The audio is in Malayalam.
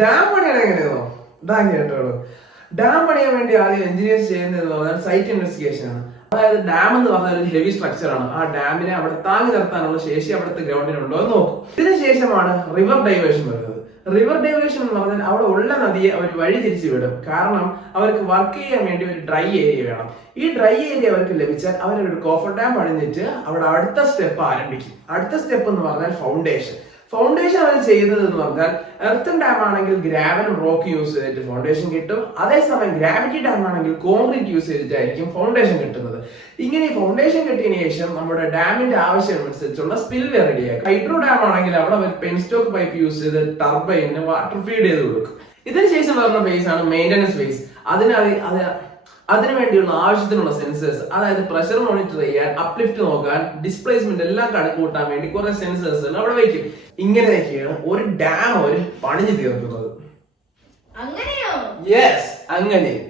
ഡാം പണിയാണ് എങ്ങനെയാണോ? കേട്ടോളൂ. ഡാം പണിയാൻ വേണ്ടി ആദ്യം എഞ്ചിനീയേഴ്സ് ചെയ്യുന്നത് പറഞ്ഞാൽ സൈറ്റ് ഇൻവെസ്റ്റിഗേഷൻ ആണ്. അതായത് ഡാം എന്ന് പറഞ്ഞാൽ ഒരു ഹെവി സ്ട്രക്ചർ ആണ്. ആ ഡാമിനെ അവിടെ താങ്ങി നിർത്താനുള്ള ശേഷി അവിടുത്തെ ഗ്രൗണ്ടിനുണ്ടോ എന്ന് നോക്കും. ഇതിനുശേഷമാണ് റിവർ ഡൈവേഷൻ വരുന്നത്. റിവർ ഡൈവേഷൻ എന്ന് പറഞ്ഞാൽ അവിടെ ഉള്ള നദിയെ അവർ വഴി തിരിച്ചു വിടും. കാരണം അവർക്ക് വർക്ക് ചെയ്യാൻ വേണ്ടി ഒരു ഡ്രൈ ഏരിയ വേണം. ഈ ഡ്രൈ ഏരിയ അവർക്ക് ലഭിച്ചാൽ അവരൊരു കോഫർ ഡാം പണിഞ്ഞിട്ട് അവിടെ അടുത്ത സ്റ്റെപ്പ് ആരംഭിക്കും. അടുത്ത സ്റ്റെപ്പ് എന്ന് പറഞ്ഞാൽ ഫൗണ്ടേഷൻ. ഫൗണ്ടേഷൻ അവർ ചെയ്യുന്നത് എന്ന് പറഞ്ഞാൽ എർത്തൻ ഡാം ആണെങ്കിൽ ഗ്രാവലും റോക്ക് യൂസ് ചെയ്തിട്ട് ഫൗണ്ടേഷൻ കിട്ടും. അതേസമയം ഗ്രാവിറ്റി ഡാം ആണെങ്കിൽ കോൺക്രീറ്റ് യൂസ് ചെയ്തിട്ടായിരിക്കും ഫൗണ്ടേഷൻ കിട്ടുന്നത്. ഇങ്ങനെ ഫൗണ്ടേഷൻ കിട്ടിയതിനു ശേഷം നമ്മുടെ ഡാമിന്റെ ആവശ്യമനുസരിച്ചുള്ള സ്പിൽവേ റെഡിയാക്കും. ഹൈഡ്രോ ഡാം ആണെങ്കിൽ അവിടെ അവർ പെൻസ്റ്റോക്ക് പൈപ്പ് യൂസ് ചെയ്ത് ടർബൈന് വാട്ടർ ഫീഡ് ചെയ്ത് കൊടുക്കും. ഇതിനുശേഷം വരുന്ന ഫേസ് ആണ് മെയിൻ്റനൻസ് ഫേസ്. അതിനുവേണ്ടിയുള്ള ആവശ്യത്തിനുള്ള സെൻസേഴ്സ്, അതായത് പ്രഷർ മോണിറ്റർ ചെയ്യാൻ, അപ്ലിഫ്റ്റ് നോക്കാൻ, ഡിസ്പ്ലേസ്മെന്റ് എല്ലാം കണക്ക് കൂട്ടാൻ വേണ്ടി കുറെ സെൻസേഴ്സ് അവിടെ വയ്ക്കും. ഇങ്ങനെയൊക്കെയാണ് ഒരു ഡാം അവർ പണിഞ്ഞു തീർക്കുന്നത്. യെസ്, അങ്ങനെ.